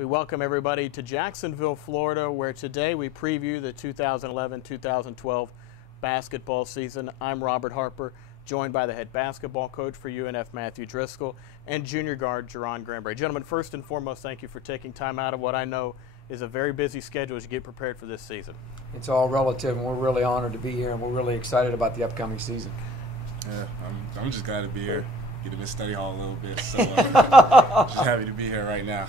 We welcome everybody to Jacksonville, Florida, where today we preview the 2011-2012 basketball season. I'm Robert Harper, joined by the head basketball coach for UNF, Matthew Driscoll, and junior guard, Jerron Granberry. Gentlemen, first and foremost, thank you for taking time out of what I know is a very busy schedule as you get prepared for this season. It's all relative, and we're really honored to be here, and we're really excited about the upcoming season. Yeah, I'm just glad to be here. Get in the study hall a little bit, so just happy to be here right now.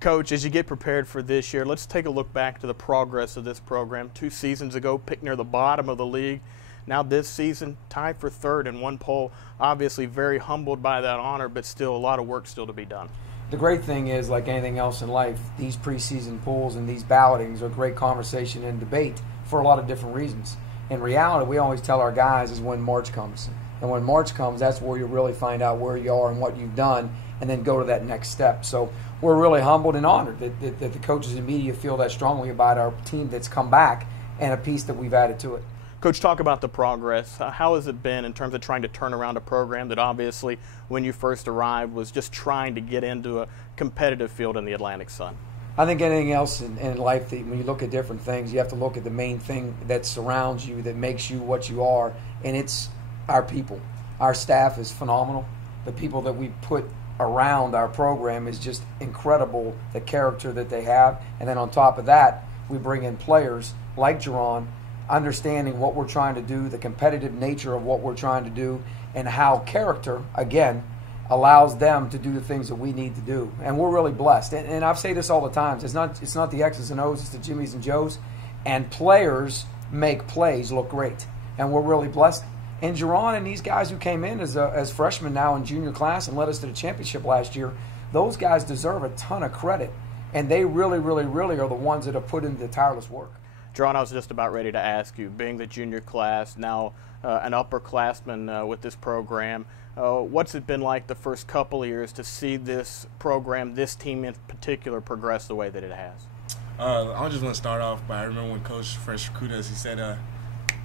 Coach, as you get prepared for this year, let's take a look back to the progress of this program. 2 seasons ago, picked near the bottom of the league. Now this season, tied for third in one poll. Obviously very humbled by that honor, but still a lot of work still to be done. The great thing is, like anything else in life, these preseason polls and these ballotings are great conversation and debate for a lot of different reasons. In reality, we always tell our guys is when March comes. And when March comes, that's where you really find out where you are and what you've done, and then go to that next step. So we're really humbled and honored that the coaches and media feel that strongly about our team that's come back and a piece that we've added to it. Coach, talk about the progress. How has it been in terms of trying to turn around a program that obviously, when you first arrived, was just trying to get into a competitive field in the Atlantic Sun? I think anything else in life, when you look at different things, you have to look at the main thing that surrounds you, that makes you what you are, and it's our people. Our staff is phenomenal. The people that we put around our program is just incredible, the character that they have. And then on top of that, we bring in players like Jerron, understanding what we're trying to do, the competitive nature of what we're trying to do, and how character, again, allows them to do the things that we need to do. And we're really blessed. And I say this all the time. It's not the X's and O's, it's the Jimmys and Joes. And players make plays look great. And we're really blessed. And Jerron and these guys who came in as freshmen now in junior class and led us to the championship last year, those guys deserve a ton of credit. And they really, really, really are the ones that have put in the tireless work. Jerron, I was just about ready to ask you, being the junior class, now an upperclassman with this program, what's it been like the first couple of years to see this program, this team in particular, progress the way that it has? I just want to start off by, I remember when Coach first recruited us, he said,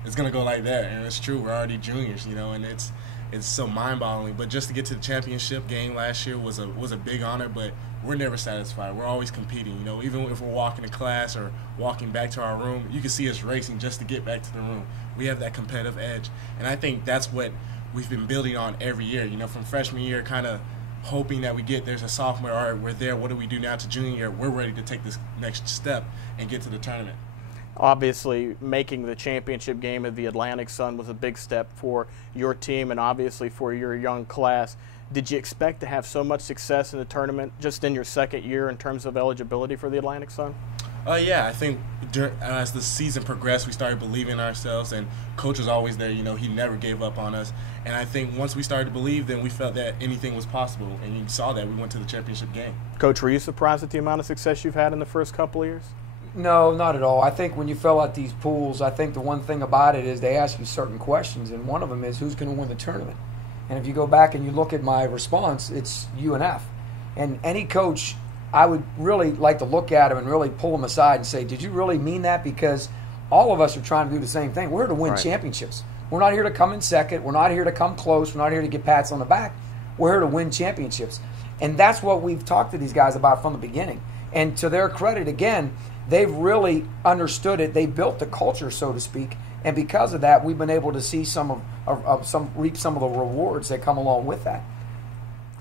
it's going to go like that, and it's true. We're already juniors, you know, and it's so mind-boggling. But just to get to the championship game last year was a big honor, but we're never satisfied. We're always competing, you know. Even if we're walking to class or walking back to our room, you can see us racing just to get back to the room. We have that competitive edge, and I think that's what we've been building on every year, you know, from freshman year, kind of hoping that there's a sophomore, all right, we're there, what do we do now to junior year? We're ready to take this next step and get to the tournament. Obviously, making the championship game of the Atlantic Sun was a big step for your team and obviously for your young class. Did you expect to have so much success in the tournament just in your second year in terms of eligibility for the Atlantic Sun? Yeah, I think as the season progressed, we started believing in ourselves, and Coach was always there. You know, he never gave up on us. And I think once we started to believe, then we felt that anything was possible, and you saw that. We went to the championship game. Coach, were you surprised at the amount of success you've had in the first couple of years? No, not at all. I think when you fill out these pools, I think the one thing about it is they ask you certain questions, and one of them is who's going to win the tournament. And if you go back and you look at my response, it's UNF. And any coach, I would really like to look at him and really pull him aside and say, did you really mean that? Because all of us are trying to do the same thing. We're here to win championships. We're not here to come in second. We're not here to come close. We're not here to get pats on the back. We're here to win championships. And that's what we've talked to these guys about from the beginning. And to their credit, again, they've really understood it. They built the culture, so to speak, and because of that, we've been able to see reap some of the rewards that come along with that.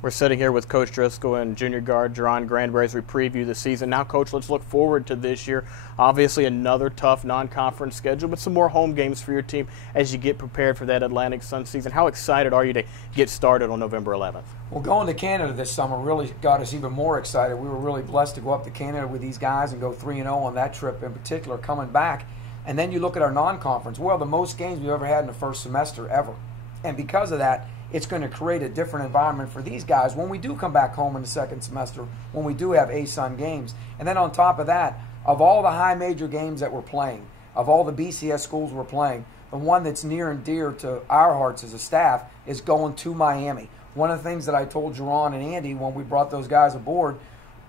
We're sitting here with Coach Driscoll and junior guard Jerron Granberry as we preview the season. Now, Coach, let's look forward to this year. Obviously, another tough non-conference schedule, but some more home games for your team as you get prepared for that Atlantic Sun season. How excited are you to get started on November 11th? Well, going to Canada this summer really got us even more excited. We were really blessed to go up to Canada with these guys and go 3-0 on that trip in particular, coming back. And then you look at our non-conference. Well, the most games we've ever had in the first semester ever. And because of that, it's going to create a different environment for these guys when we do come back home in the second semester, when we do have ASUN games. And then on top of that, of all the high major games that we're playing, of all the BCS schools we're playing, the one that's near and dear to our hearts as a staff is going to Miami. One of the things that I told Jerron and Andy when we brought those guys aboard,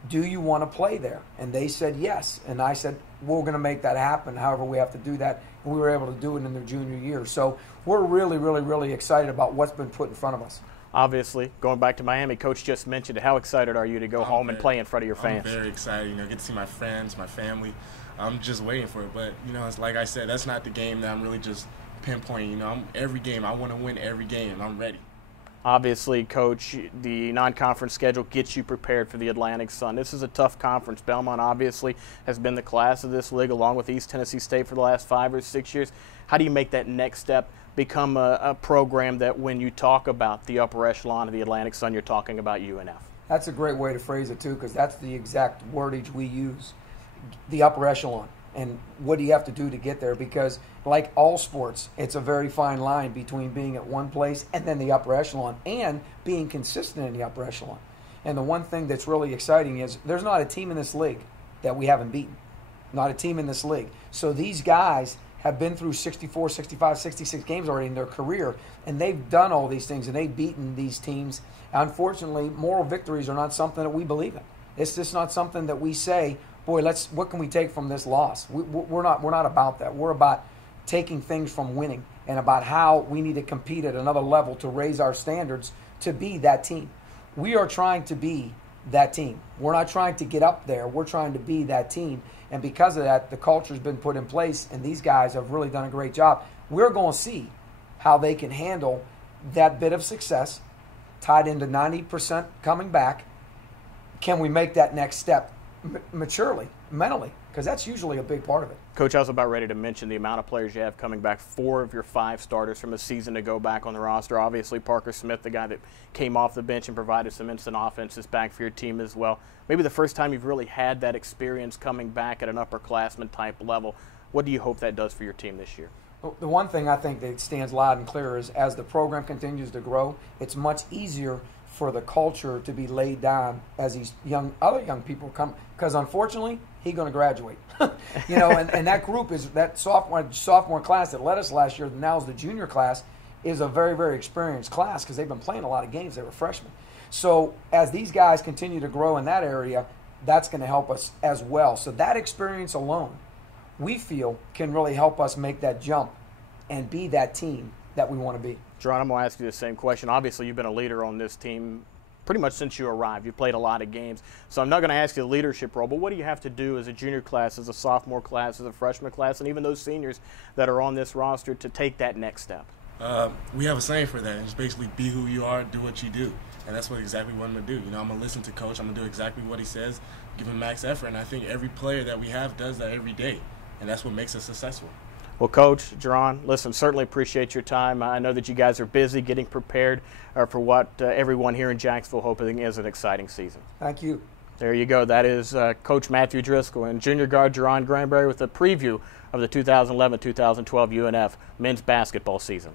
do you want to play there? And they said yes. And I said, we're going to make that happen, however we have to do that. And we were able to do it in their junior year. So we're really, really, really excited about what's been put in front of us. Obviously, going back to Miami, Coach just mentioned it. How excited are you to go home and play in front of your fans? I'm very excited. Get to see my friends, my family. I'm just waiting for it. But, it's like I said, that's not the game that I'm really just pinpointing. Every game, I want to win every game, and I'm ready. Obviously, Coach, the non-conference schedule gets you prepared for the Atlantic Sun. This is a tough conference. Belmont obviously has been the class of this league along with East Tennessee State for the last 5 or 6 years. How do you make that next step, become a program that when you talk about the upper echelon of the Atlantic Sun, you're talking about UNF? That's a great way to phrase it, too, because that's the exact wordage we use, the upper echelon. And what do you have to do to get there? Because like all sports, it's a very fine line between being at one place and then the upper echelon and being consistent in the upper echelon. And the one thing that's really exciting is there's not a team in this league that we haven't beaten. Not a team in this league. So these guys have been through 64, 65, 66 games already in their career, and they've done all these things, and they've beaten these teams. Unfortunately, moral victories are not something that we believe in. It's just not something that we say, boy, what can we take from this loss? We're not about that. We're about taking things from winning and about how we need to compete at another level to raise our standards to be that team. We are trying to be that team. We're not trying to get up there. We're trying to be that team. And because of that, the culture's been put in place, and these guys have really done a great job. We're going to see how they can handle that bit of success tied into 90% coming back. Can we make that next step maturely, mentally? Because that's usually a big part of it. Coach, I was about ready to mention the amount of players you have coming back. 4 of your 5 starters from a season ago back on the roster. Obviously, Parker Smith, the guy that came off the bench and provided some instant offense, is back for your team as well. Maybe the first time you've really had that experience coming back at an upperclassman type level. What do you hope that does for your team this year? The one thing I think that stands loud and clear is as the program continues to grow, it's much easier for the culture to be laid down as these other young people come, because unfortunately he's going to graduate. And that group is that sophomore class that led us last year, now is the junior class, is a very, very experienced class because they've been playing a lot of games. They were freshmen. So as these guys continue to grow in that area, that's going to help us as well. So that experience alone, we feel, can really help us make that jump and be that team that we want to be. Jerron, I'm going to ask you the same question. Obviously, you've been a leader on this team pretty much since you arrived. You played a lot of games. So I'm not going to ask you the leadership role, but what do you have to do as a junior class, as a sophomore class, as a freshman class, and even those seniors that are on this roster to take that next step? We have a saying for that. It's basically be who you are, do what you do. And that's exactly what I'm going to do. I'm going to listen to Coach. I'm going to do exactly what he says, give him max effort. And I think every player that we have does that every day. And that's what makes us successful. Well, Coach, Jerron, listen, certainly appreciate your time. I know that you guys are busy getting prepared for what everyone here in Jacksonville hoping is an exciting season. Thank you. There you go. That is Coach Matthew Driscoll and junior guard Jerron Granberry with a preview of the 2011-2012 UNF men's basketball season.